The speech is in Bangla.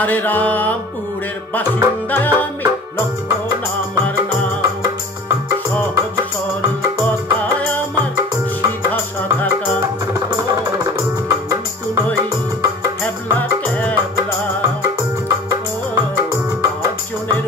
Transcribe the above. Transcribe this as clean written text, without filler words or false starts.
আরে রামপুরের বাসিন্দা আমি, লক্ষণ আমার নাম। সহজ সরল কথায় আমার সিধা সাধা কাম, কিন্তু নই হ্যাবলা ক্যাবলা, পাঁচজনের